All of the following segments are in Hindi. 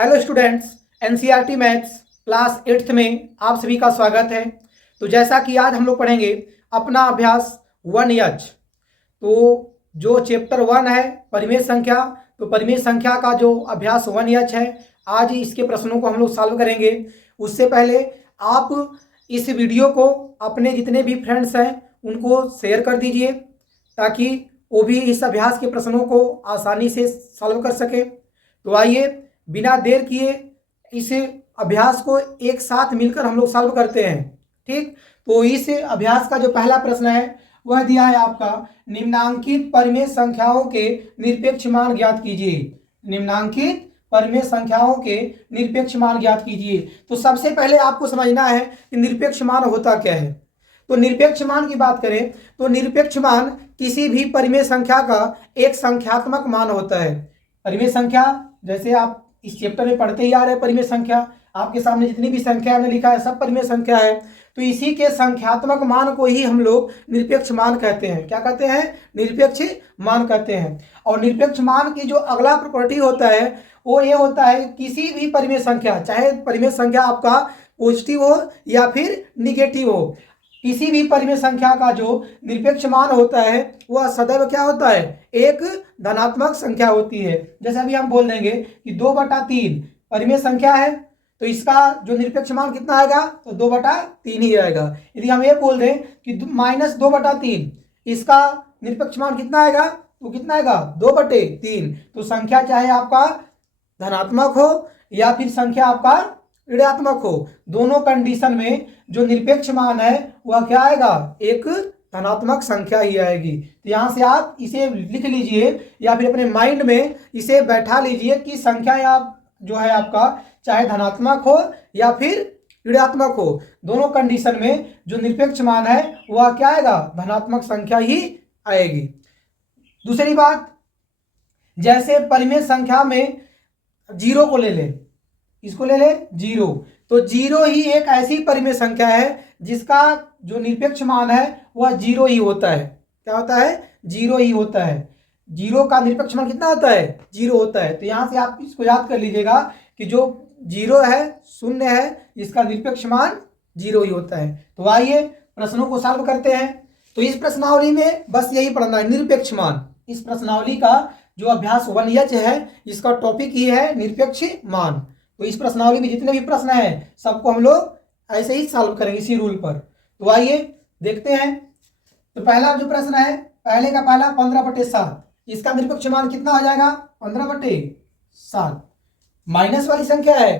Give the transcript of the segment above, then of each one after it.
Hello students, NCERT maths class 8th में आप सभी का स्वागत है। तो जैसा कि आज हम लोग पढ़ेंगे अपना अभ्यास 1H। तो जो चैप्टर 1 है परिमेय संख्या, तो परिमेय संख्या का जो अभ्यास 1H है, आज इसके प्रश्नों को हम लोग सॉल्व करेंगे। उससे पहले आप इस वीडियो को अपने जितने भी फ्रेंड्स हैं उनको शेयर कर दीजिए ताकि वो भी इस अभ्यास के प्रश्नों को आसानी से सॉल्व कर सके। तो आइए बिना देर किए इस अभ्यास को एक साथ मिलकर हम लोग सॉल्व करते हैं। ठीक, तो इस अभ्यास का जो पहला प्रश्न है वह दिया है आपका, निम्नांकित परिमेय संख्याओं के निरपेक्ष मान ज्ञात कीजिए। निम्नांकित परिमेय संख्याओं के निरपेक्ष मान ज्ञात कीजिए। तो सबसे पहले आपको समझना है कि निरपेक्ष मान होता क्या है। तो निरपेक्ष मान की बात करें तो निरपेक्ष मान किसी भी परिमेय संख्या का एक संख्यात्मक मान होता है। परिमेय संख्या जैसे आप इस चैप्टर में पढ़ते ही आ रहे हैं, परिमेय संख्या आपके सामने जितनी भी संख्या हमने लिखा है सब परिमेय संख्या है। तो इसी के संख्यात्मक मान को ही हम लोग निरपेक्ष मान कहते हैं। क्या कहते हैं? निरपेक्ष मान कहते हैं। और निरपेक्ष मान की जो अगला प्रॉपर्टी होता है वो ये होता है, किसी भी परिमेय संख्या, चाहे परिमेय संख्या आपका पॉजिटिव हो या फिर निगेटिव हो, किसी भी परिमेय संख्या का जो निरपेक्ष मान होता है वह सदैव क्या होता है? एक धनात्मक संख्या होती है। जैसे अभी हम बोल देंगे कि 2/3 परिमेय संख्या है तो इसका जो निरपेक्ष मान कितना आएगा? तो 2/3 ही आएगा। यदि हम ये बोल दें कि -2/3 इसका निरपेक्ष मान कितना आएगा? तो कितना आएगा? 2/3। तो संख्या चाहे आपका धनात्मक हो या फिर संख्या आपका ऋणात्मक हो, दोनों कंडीशन में जो निरपेक्ष मान है वह क्या आएगा? एक धनात्मक संख्या ही आएगी। तो यहाँ से आप इसे लिख लीजिए या फिर अपने माइंड में इसे बैठा लीजिए कि संख्या या जो है आपका चाहे धनात्मक हो या फिर ऋणात्मक हो, दोनों कंडीशन में जो निरपेक्ष मान है वह क्या आएगा? धनात्मक संख्या ही आएगी। दूसरी बात, जैसे परिमेय संख्या में 0 को ले ले, इसको ले ले 0, तो 0 ही एक ऐसी परिमेय संख्या है जिसका जो निरपेक्ष मान है वह 0 ही होता है। क्या होता है? 0 ही होता है। 0 का निरपेक्ष मान कितना होता है? 0 होता है। तो यहां से आप इसको याद कर लीजिएगा कि जो 0 है, शून्य है, इसका निरपेक्ष मान 0 ही होता है। तो आइए प्रश्नों को सॉल्व करते हैं। तो इस प्रश्नावली में बस यही पढ़ना है, निरपेक्ष मान। इस प्रश्नावली का जो अभ्यास 1H है इसका टॉपिक ही है निरपेक्ष मान। तो इस प्रश्नावली में जितने भी प्रश्न हैं सबको हम लोग ऐसे ही सॉल्व करेंगे इसी रूल पर। तो आइए देखते हैं। तो पहला जो प्रश्न है, पहले का पहला 15/7, इसका निरपेक्ष मान कितना हो जाएगा? 15/7। माइनस वाली संख्या है,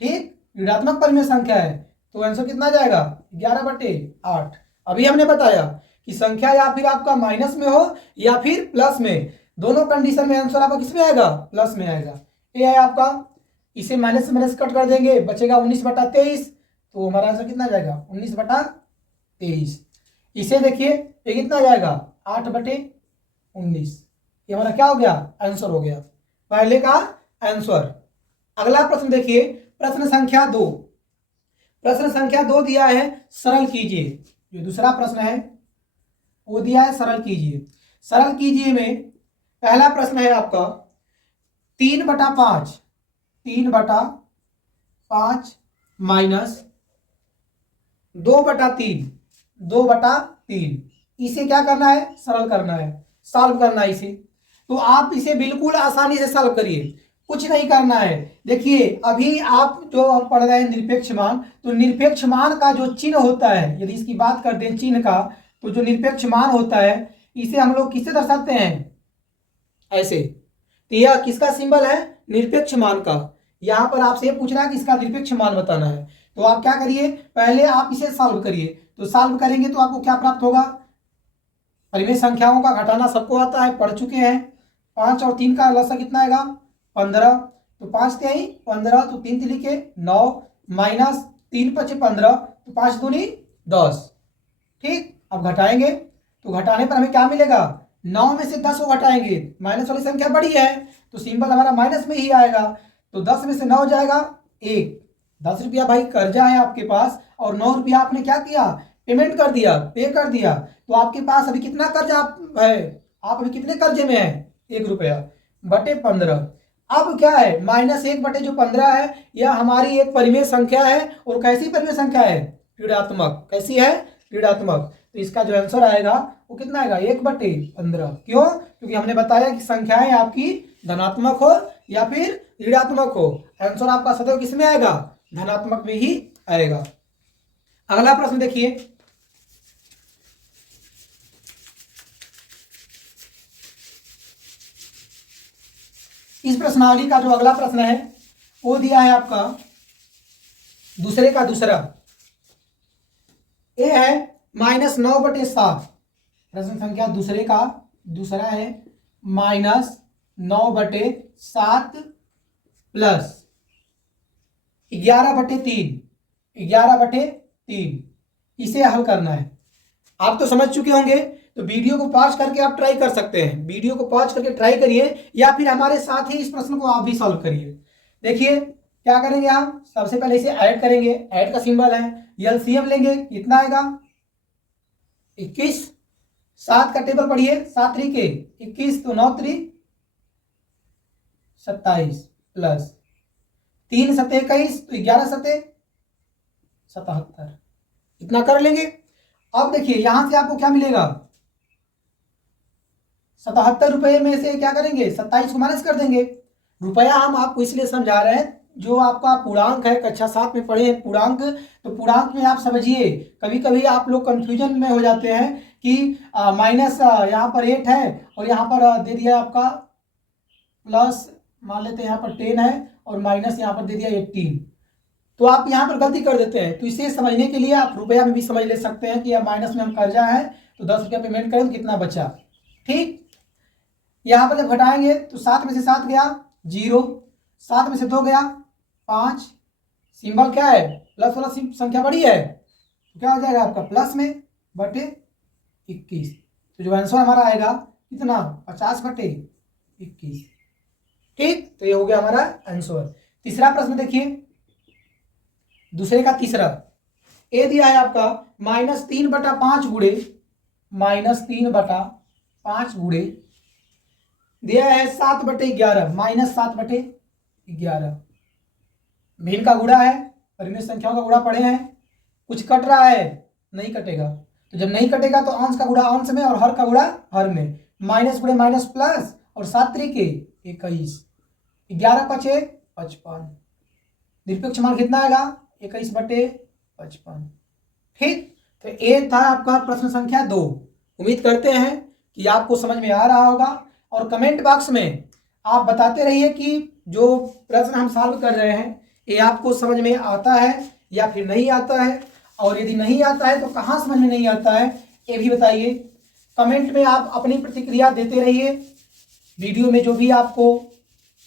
ठीक, ऋणात्मक परिमेय संख्या है, तो आंसर कितना आ जाएगा? 11/8। अभी हमने बताया कि संख्या या फिर आपका माइनस में हो या फिर प्लस में, दोनों कंडीशन में आंसर आपका किस में आएगा? प्लस में आएगा। ये है आपका, इसे माइनस से माइनस कट कर देंगे, बचेगा 19/23। तो हमारा आंसर कितना आ जाएगा? 19/23। इसे देखिए ये कितना आ जाएगा? 8/19। ये हमारा क्या हो गया? आंसर हो गया, पहले का आंसर। अगला प्रश्न देखिए, प्रश्न संख्या 2। प्रश्न संख्या 2 दिया है सरल कीजिए। जो दूसरा प्रश्न है वो दिया है सरल कीजिए। सरल कीजिए में पहला प्रश्न है आपका 3/5 माइनस 2/3 इसे क्या करना है? सरल करना है, सॉल्व करना है इसे। तो आप इसे बिल्कुल आसानी से सॉल्व करिए, कुछ नहीं करना है। देखिए अभी आप जो पढ़ रहे हैं निरपेक्ष मान, तो निरपेक्ष मान का जो चिन्ह होता है, यदि इसकी बात करते हैं चिन्ह का, तो जो निरपेक्ष मान होता है इसे हम लोग किससे दर्शाते हैं? ऐसे। तो यह किसका सिंबल है? निरपेक्ष मान का। यहां पर आपसे ये पूछना है कि इसका निरपेक्ष मान बताना है। तो आप क्या करिए, पहले आप इसे सॉल्व करिए। तो सॉल्व करेंगे तो आपको क्या प्राप्त होगा? परिमेय संख्याओं का घटाना सबको आता है, पढ़ चुके हैं। 5 और 3 का लसा कितना आएगा? 15। तो 5 3 15, तो 3 लिखे 9, माइनस 3 5 15, तो 5 दूनी 10। ठीक, अब घटाएंगे तो घटाने पर हमें क्या मिलेगा? 9 में से 10 को घटाएंगे, माइनस वाली संख्या बड़ी है तो सिंबल हमारा माइनस में ही आएगा। तो 10 में से 9 जाएगा 1। 10 रुपया भाई कर्जा है आपके पास और 9 रुपया आपने क्या किया? पेमेंट कर दिया, पे कर दिया। तो आपके पास अभी कितना कर्जा है? आप अभी कितने कर्जे में है? 1 रुपया बटे 15। अब क्या है, -1/15 है, यह हमारी एक परिमेय संख्या है। और कैसी परिमेय संख्या है, ऋणात्मक। कैसी है, ऋणात्मक। तो इसका जो आंसर आएगा वो कितना आएगा, 1/15। क्यों, क्योंकि हमने बताया कि संख्याएं आपकी धनात्मक हो या फिर ऋणात्मक हो, आंसर आपका सदैव किसमें आएगा, धनात्मक में ही आएगा। अगला प्रश्न देखिए, इस प्रश्नावली का जो अगला प्रश्न है वो दिया है आपका दूसरे का दूसरा। ए है -9/7। प्रश्न संख्या दूसरे का दूसरा है -9/7 प्लस 11/3। 11/3 इसे हल करना है। आप तो समझ चुके होंगे, तो वीडियो को पॉज करके आप ट्राई कर सकते हैं। वीडियो को पॉज करके ट्राई करिए या फिर हमारे साथ ही इस प्रश्न को आप भी सॉल्व करिए। देखिए क्या करेंगे, हम सबसे पहले इसे ऐड करेंगे। ऐड का सिंबल है, एलसीएम लेंगे, कितना आएगा 21। 7 का टेबल पढ़िए, 7 3 के 21, तो 9 3 27 प्लस 3 7 21, तो 11 7 77। इतना कर लेंगे। अब देखिए यहां से आपको क्या मिलेगा, 77 रुपये में से क्या करेंगे, 27 को माइनस कर देंगे। रुपया हम आपको इसलिए समझा रहे हैं, जो आपका पूर्णांक है, कक्षा 7 में पढ़े हैं पूर्णांक, तो पूर्णांक में आप समझिए कभी कभी आप लोग कंफ्यूजन में हो जाते हैं कि माइनस यहाँ पर 8 है और यहाँ पर दे दिया आपका प्लस, मान लेते हैं यहाँ पर 10 है और माइनस यहाँ पर दे दिया 18, तो आप यहाँ पर गलती कर देते हैं। तो इसे समझने के लिए आप रुपया में भी समझ ले सकते हैं कि माइनस में हम कर्जा है तो 10 रुपया पेमेंट करें तो कितना बचा। ठीक, यहाँ पर जब घटाएंगे तो 7 में से 7 गया 0, 7 में से 2 गया 5, सिंबल क्या है, प्लस वाला संख्या बड़ी है, तो क्या हो जाएगा आपका प्लस में बटे 21। तो जो आंसर हमारा आएगा कितना, 50/21। ठीक, तो ये हो गया हमारा आंसर। तीसरा प्रश्न देखिए, दूसरे का तीसरा। ए दिया है आपका -3/5 गुणे, -3/5 गुणे दिया है 7/11, -7/11। भिन्न का गुणा है, परिमेय संख्याओं का गुणा पढ़े हैं। कुछ कट रहा है, नहीं कटेगा, तो जब नहीं कटेगा तो अंश का गुणा अंश में और हर का गुणा हर में। माइनस गुणे माइनस प्लस, और 7 3 के 21, 11 5 55। निरपेक्ष मान कितना आएगा, 21/55। ठीक, तो ये था आपका प्रश्न संख्या 2। उम्मीद करते हैं कि आपको समझ में आ रहा होगा, और कमेंट बॉक्स में आप बताते रहिए कि जो प्रश्न हम सॉल्व कर रहे हैं ये आपको समझ में आता है या फिर नहीं आता है, और यदि नहीं आता है तो कहाँ समझ में नहीं आता है ये भी बताइए। कमेंट में आप अपनी प्रतिक्रिया देते रहिए। वीडियो में जो भी आपको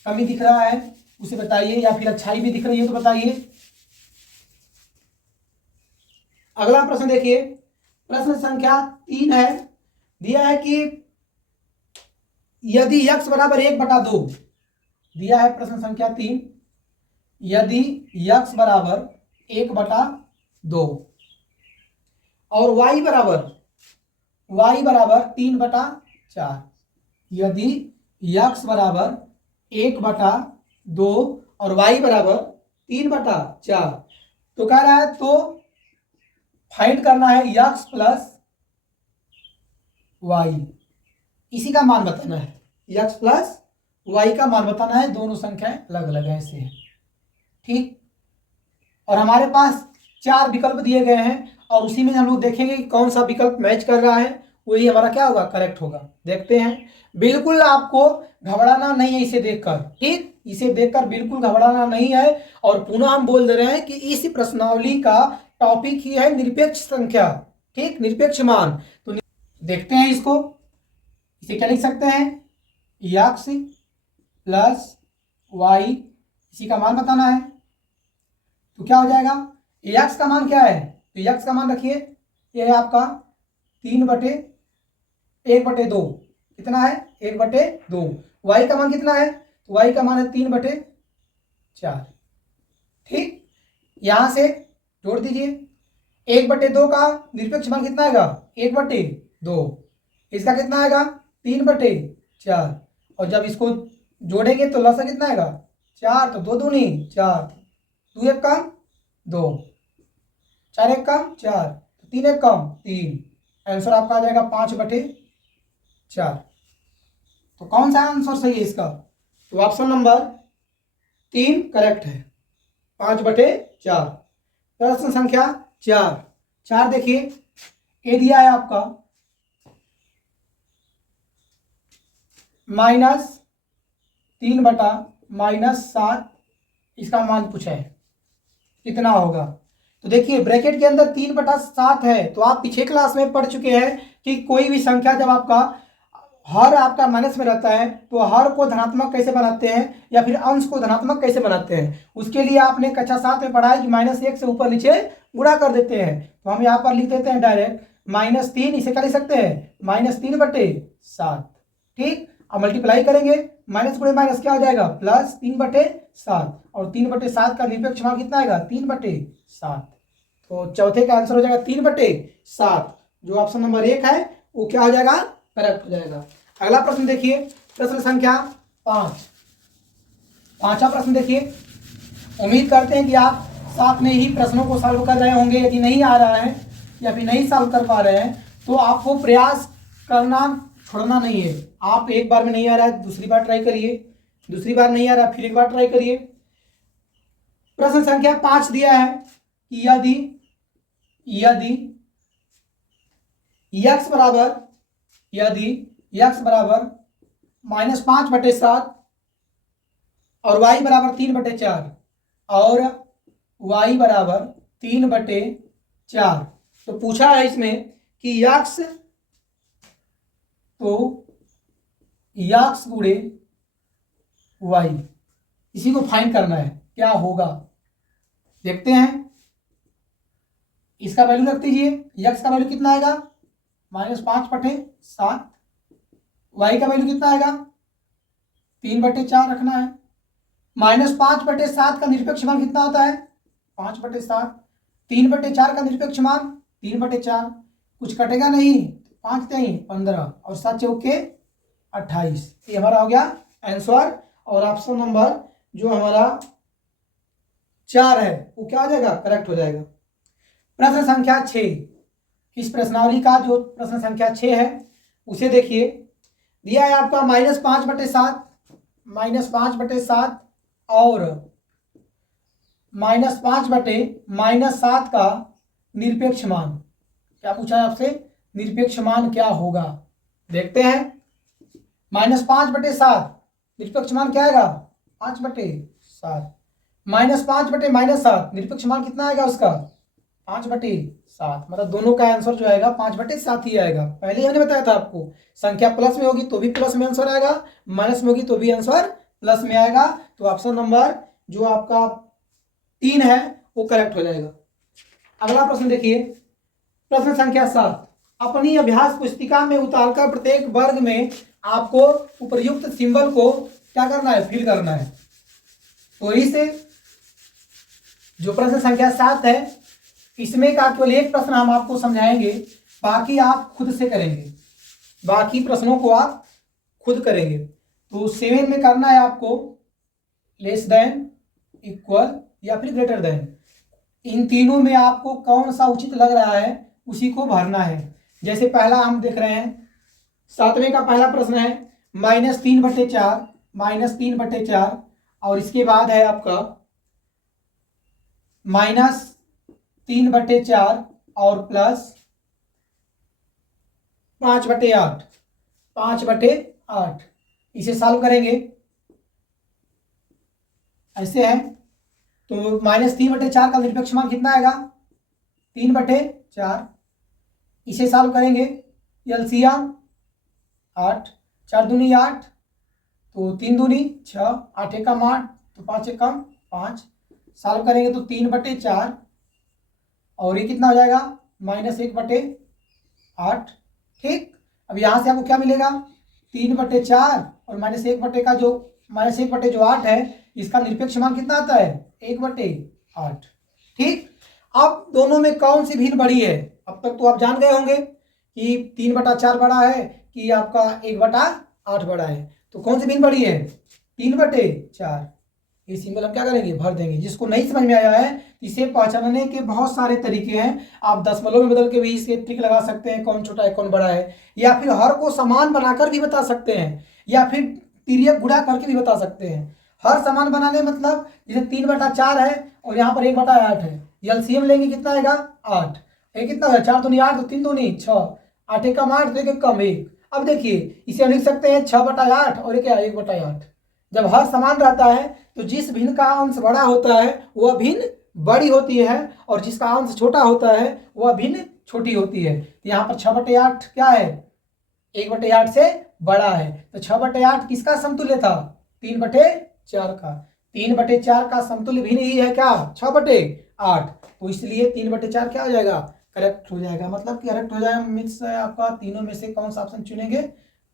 कमी दिख रहा है उसे बताइए, या फिर अच्छाई भी दिख रही है तो बताइए। अगला प्रश्न देखिए, प्रश्न संख्या 3 है। दिया है कि यदि x बराबर 1/2, दिया है प्रश्न संख्या 3, यदि x बराबर 1/2 और y बराबर 3/4, यदि x बराबर 1/2 और y बराबर 3/4, तो कह रहा है तो फाइंड करना है x प्लस y, इसी का मान बताना है। x प्लस y का मान बताना है, दोनों संख्याएं अलग अलग है ऐसे। ठीक, और हमारे पास 4 विकल्प दिए गए हैं, और उसी में हम लोग देखेंगे कि कौन सा विकल्प मैच कर रहा है, वही हमारा क्या होगा, करेक्ट होगा। देखते हैं। बिल्कुल आपको घबराना नहीं है इसे देखकर। ठीक, इसे देखकर बिल्कुल घबराना नहीं है। और पुनः हम बोल दे रहे हैं कि इस प्रश्नावली का टॉपिक ही है निरपेक्ष संख्या। ठीक, निरपेक्ष मान। तो देखते हैं इसको, इसे क्या लिख सकते हैं, x प्लस y, इसी का मान बताना है। तो क्या हो जाएगा, x का मान क्या है, तो x का मान रखिए, ये है आपका 3/1/2, कितना है 1/2। y का मान कितना है, तो y का मान है 3/4। ठीक, यहां से जोड़ दीजिए। 1/2 का निरपेक्ष मान कितना आएगा, 1/2, इसका कितना आएगा 3/4, और जब इसको जोड़ेंगे तो लसा कितना आएगा 4, तो 2 दूनी 4, 2 एक कम 2, 4 एक कम 4, तो 3 एक कम 3। आंसर आपका आ जाएगा 5/4। तो कौन सा आंसर सही है इसका? तो ऑप्शन नंबर 3 करेक्ट है, 5/4। प्रश्न संख्या 4 देखिए, ए दिया है आपका -3/-7, इसका मान पूछा है कितना होगा। तो देखिए ब्रैकेट के अंदर 3/7 है, तो आप पीछे क्लास में पढ़ चुके हैं कि कोई भी संख्या जब आपका हर आपका माइनस में रहता है तो हर को धनात्मक कैसे बनाते हैं या फिर अंश को धनात्मक कैसे बनाते हैं। उसके लिए आपने कक्षा 7 में पढ़ा है कि -1 से ऊपर नीचे गुणा कर देते हैं। तो हम यहाँ पर लिख देते हैं डायरेक्ट -3, इसे क्या लिख सकते हैं -3/7। ठीक, अब मल्टीप्लाई करेंगे, माइनस गुणे माइनस क्या हो जाएगा +3/7, और 3/7 का निरपेक्ष मान कितना आएगा 3/7। तो चौथे का आंसर हो जाएगा 3/7। जो ऑप्शन नंबर 1 है वो क्या हो जाएगा करेक्ट हो जाएगा। अगला प्रश्न देखिए, प्रश्न संख्या 5। पांचवा प्रश्न देखिए, उम्मीद करते हैं कि आप साथ में ही प्रश्नों को सॉल्व कर रहे होंगे। यदि नहीं आ रहा है या फिर नहीं सॉल्व कर पा रहे हैं तो आपको प्रयास करना छोड़ना नहीं है। आप एक बार में नहीं आ रहा है दूसरी बार ट्राई करिए, दूसरी बार नहीं आ रहा फिर एक बार ट्राई करिए। प्रश्न संख्या 5 दिया है कि यदि x बराबर -5/7 और y बराबर 3/4 और y बराबर 3/4, तो पूछा है इसमें कि x गुणे y, इसी को फाइंड करना है क्या होगा। देखते हैं, इसका वैल्यू रख दीजिए। x का वैल्यू कितना आएगा -5/7, y का वैल्यू कितना आएगा 3/4 रखना है। -5/7 का निरपेक्ष मान कितना होता है 5/7, 3/4 का निरपेक्ष मान 3/4, कुछ कटेगा नहीं, 5 3 15 और 7 चौके 28। ये हमारा हो गया आंसर, और ऑप्शन नंबर जो हमारा 4 है वो क्या हो जाएगा करेक्ट हो जाएगा। प्रश्न संख्या 6, इस प्रश्नावली का जो प्रश्न संख्या 6 है उसे देखिए। दिया है आपका -5/7 और -5/-7 का निरपेक्ष मान। क्या पूछा है आपसे, निरपेक्ष मान क्या होगा। देखते हैं, -5/7 निरपेक्ष मान क्या आएगा 5/7, -5/-7 निरपेक्ष मान कितना आएगा उसका 5/7, मतलब दोनों का आंसर जो आएगा 5/7 ही आएगा। पहले ही हमने बताया था आपको, संख्या प्लस में होगी तो भी प्लस में आंसर आएगा, माइनस में होगी तो भी आंसर प्लस में आएगा। तो ऑप्शन नंबर जो आपका 3 है वो करेक्ट हो जाएगा। अगला प्रश्न देखिए, प्रश्न संख्या 7, अपनी अभ्यास पुस्तिका में उतारकर प्रत्येक वर्ग में आपको उपर्युक्त सिंबल को क्या करना है फिल करना है। तो इस जो प्रश्न संख्या 7 है इसमें का केवल एक प्रश्न हम आपको समझाएंगे, बाकी आप खुद से करेंगे, बाकी प्रश्नों को आप खुद करेंगे। तो 7 में करना है आपको लेस देन, इक्वल या फिर ग्रेटर देन, इन तीनों में आपको कौन सा उचित लग रहा है उसी को भरना है। जैसे पहला हम देख रहे हैं 7वें का पहला प्रश्न है -3/4 और इसके बाद है आपका -3/4 और प्लस 5/8, इसे सॉल्व करेंगे ऐसे है। तो -3/4 का निरपेक्ष मान कितना आएगा 3/4, इसे सॉल्व करेंगे एलसीएम 8, 4 दूनी 8, तो 3 दूनी 6, 8 एकम 8, तो 5 एकम 5, सॉल्व करेंगे तो 3/4 और ये कितना हो जाएगा -1/8। ठीक, अब यहाँ से आपको क्या मिलेगा 3/4 और -1 का जो -1/8 है इसका निरपेक्ष मान कितना आता है 1/8। ठीक, अब दोनों में कौन सी भिन्न बड़ी है। अब तक तो आप जान गए होंगे कि 3/4 बड़ा है कि आपका 1/8 बड़ा है, तो कौन सी भिन्न बड़ी है 3/4। ये सिंबल हम क्या करेंगे, भर देंगे। जिसको नहीं समझ में आया है, इसे पहचानने के बहुत सारे तरीके हैं। आप दशमलव में बदल के भी इसे ट्रिक लगा सकते हैं, कौन छोटा है कौन बड़ा है, या फिर हर को समान बनाकर भी बता सकते हैं, या फिर तिर्यक गुणा करके भी बता सकते हैं। हर समान बनाने मतलब जैसे 3/4 है और यहाँ पर 1/8 है, एलसीएम लेंगे कितना आएगा 8। ये कितना है, 4 दूनी 8, तो 3 दूनी 6, 8 एकम 8, तो 1 कम 1। अब देखिए इसे हम लिख सकते हैं 6/8 और ये क्या 1/8। जब हर समान रहता है तो जिस भिन्न का अंश बड़ा होता है वह भिन्न बड़ी होती है, और जिसका अंश छोटा होता है वह भिन्न छोटी होती है। तो यहाँ पर 6/8 क्या है, 1/8 से बड़ा है। तो 6/8 किसका समतुल्य था, 3/4 का। 3/4 का समतुल्य भिन्न ही है क्या, 6/8। तो इसलिए 3/4 क्या हो जाएगा, करेक्ट हो जाएगा। मतलब कि करेक्ट हो जाएगा मीन्स आपका तीनों में से कौन सा ऑप्शन चुनेंगे,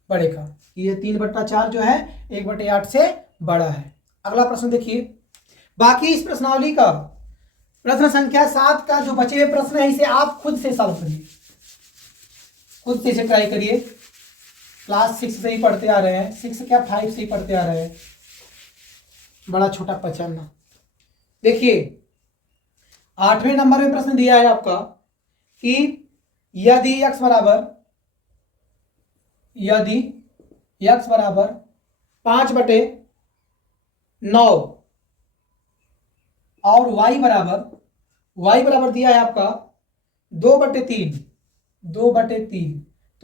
बड़े का। ये 3/4 जो है 1/8 से बड़ा है। अगला प्रश्न देखिए। बाकी इस प्रश्नावली का प्रश्न संख्या 7 का जो बचे हुए प्रश्न है इसे आप खुद से सॉल्व करिए, खुद से इसे ट्राई करिए। क्लास 6 से ही पढ़ते आ रहे हैं, 6 क्या 5 से ही पढ़ते आ रहे हैं, बड़ा छोटा पहचानना। देखिए 8वें नंबर में प्रश्न दिया है आपका कि यदि x बराबर 5/9 और y बराबर दिया है आपका 2/3।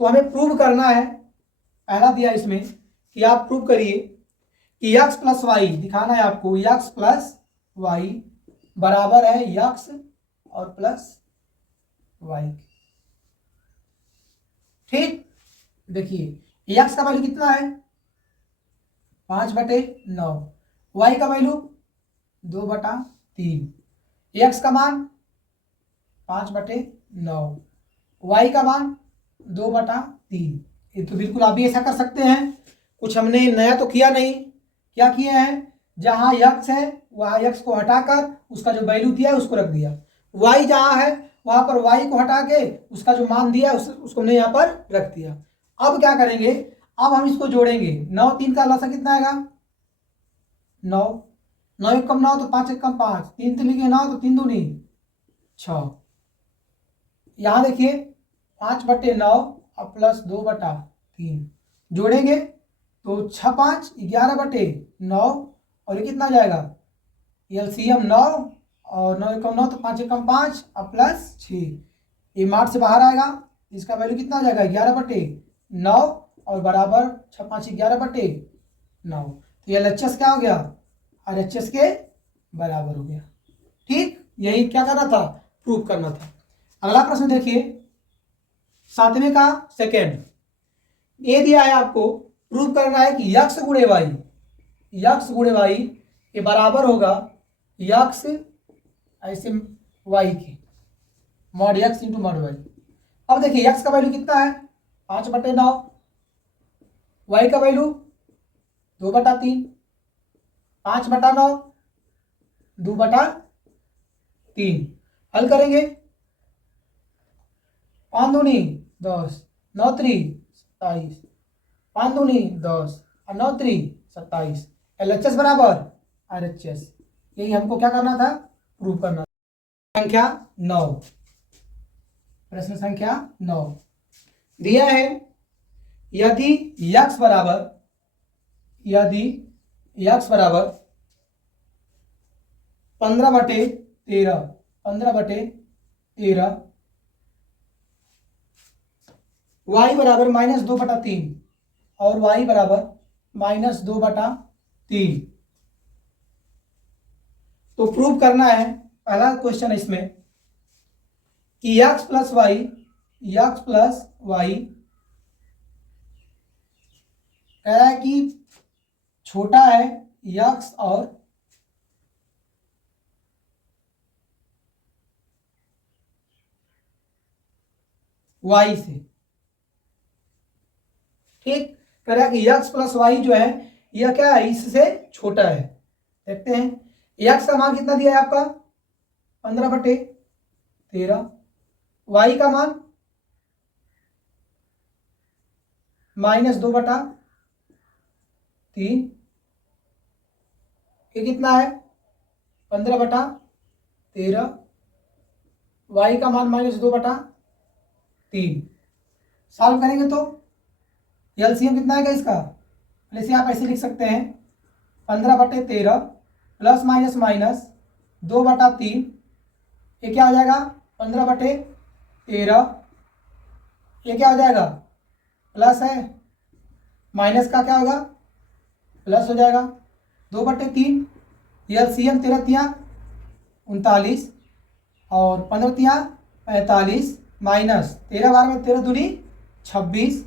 तो हमें प्रूव करना है, पहला दिया इसमें कि आप प्रूव करिए कि x प्लस वाई, दिखाना है आपको x प्लस वाई बराबर है x और प्लस वाई। ठीक, देखिए x का वैल्यू कितना है 5/9, y का वैल्यू 2/3, x का मान 5/9, y का मान 2/3। ये तो बिल्कुल आप भी ऐसा कर सकते हैं, कुछ हमने नया तो किया नहीं। क्या किए हैं, जहां x है वहां x को हटाकर उसका जो वैल्यू दिया है उसको रख दिया, y जहां है वहां पर y को हटा के उसका जो मान दिया है उसको हमने यहाँ पर रख दिया। अब क्या करेंगे, अब हम इसको जोड़ेंगे। 9 3 का लसा कितना आएगा 9, 9 1 कम 9 तो 5 1 कम 5, 3 3 के 9 तो 3 दूनी 6। यहां देखिए 5/9 और प्लस 2/3 जोड़ेंगे तो 6 5 11/9 और ये कितना जाएगा एलसीएम 9 और 9 1 9 तो 5 1 5 और प्लस 6, ये मार्च से बाहर आएगा, इसका वैल्यू कितना हो जाएगा 11/9 और बराबर 6 5 11/9। तो ये एलएचएस क्या हो गया, आरएचएस के बराबर हो गया। ठीक, यही क्या करना था, प्रूव करना था। अगला प्रश्न देखिए 7वें का सेकेंड, ये दिया है आपको, प्रूव करना है कि यक्स गुणे वाई ये बराबर होगा यक्स ऐसे वाई के mod X into mod Y. अब देखिए यक्स का वैल्यू कितना है 5/9, वाई का वैल्यू 2/3, 5/9 2/3। हल करेंगे 5 दूनी 10, 9 3 27, 5 दूनी 10 और 9 3 27। एलएचएस बराबर आरएचएस, यही हमको क्या करना था, प्रूव करना था। संख्या 9, प्रश्न संख्या 9 दिया है यदि x बराबर 15/13 y बराबर -2/3 और y बराबर -2/3, तो प्रूव करना है। पहला क्वेश्चन है इसमें कि x प्लस वाई कह रहा है कि छोटा है x और y से। ठीक, कह रहा है कि x प्लस वाई जो है यह क्या है, इससे छोटा है। देखते हैं x का मान कितना दिया है आपका 15/13, y का मान -2/3 ये कितना है 15/13, y का मान -2/3। सॉल्व करेंगे तो एलसीएम कितना आएगा इसका, जैसे आप ऐसे लिख सकते हैं 15/13 प्लस माइनस माइनस 2/3, ये क्या हो जाएगा 15/13, ये क्या हो जाएगा प्लस है, माइनस का क्या होगा प्लस हो जाएगा 2/3, एलसीएम 13×3 39 और 15×3 माइनस 13 बार में 13 दूनी 26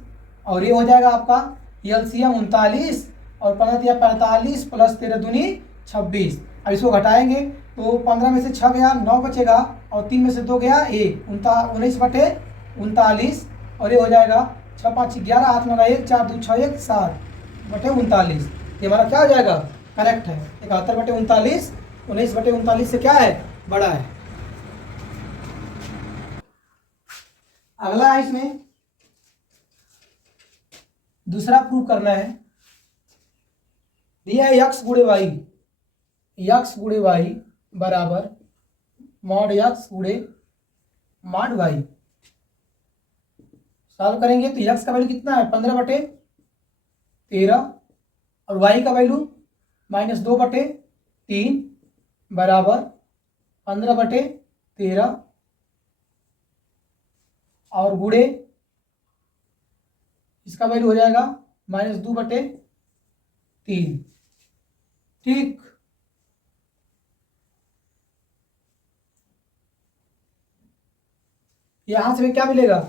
और ये हो जाएगा आपका एलसीएम 39 और 15×3 प्लस 13 दूनी 26। अब इसको घटाएंगे तो 15 में से 6 गया 9 बचेगा और 3 में से 2 गया 1, 19/39 और ये हो जाएगा 6 5 11 8 9 1 4 2 6 1 7/39। ये हमारा क्या हो जाएगा करेक्ट है 71/39, 19/39 से क्या है बड़ा है। अगला है इसमें दूसरा प्रूव करना है, दिया है x गुणे y बराबर मॉड x गुणे मॉड y। सॉल्व करेंगे तो x का वैल्यू कितना है 15/13 और y का वैल्यू -2/3 बराबर 15/13 और गुणे इसका वैल्यू हो जाएगा -2/3। ठीक, यहां से क्या मिलेगा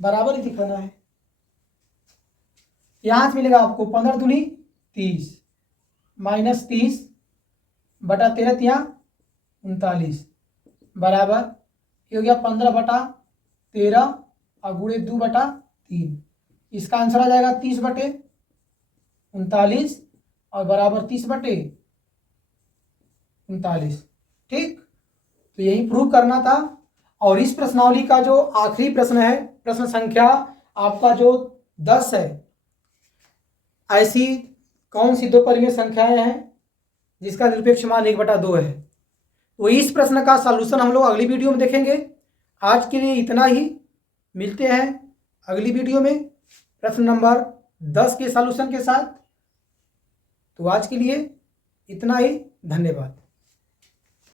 बराबर ही दिखाना है, यहां से मिलेगा आपको 15 दूनी 30 -30/13 बराबर ये हो गया 15/13 और गुणे 2/3। इसका आंसर आ जाएगा 30/39 और बराबर 30/39। ठीक, तो यही प्रूव करना था। और इस प्रश्नावली का जो आखिरी प्रश्न है, प्रश्न संख्या आपका जो 10 है, ऐसी कौन सी दो परिमेय संख्याएं हैं जिसका निरपेक्ष मान 1/2 है। तो इस प्रश्न का सॉल्यूशन हम लोग अगली वीडियो में देखेंगे। आज के लिए इतना ही, मिलते हैं अगली वीडियो में प्रश्न नंबर 10 के सॉल्यूशन के साथ। तो आज के लिए इतना ही, धन्यवाद।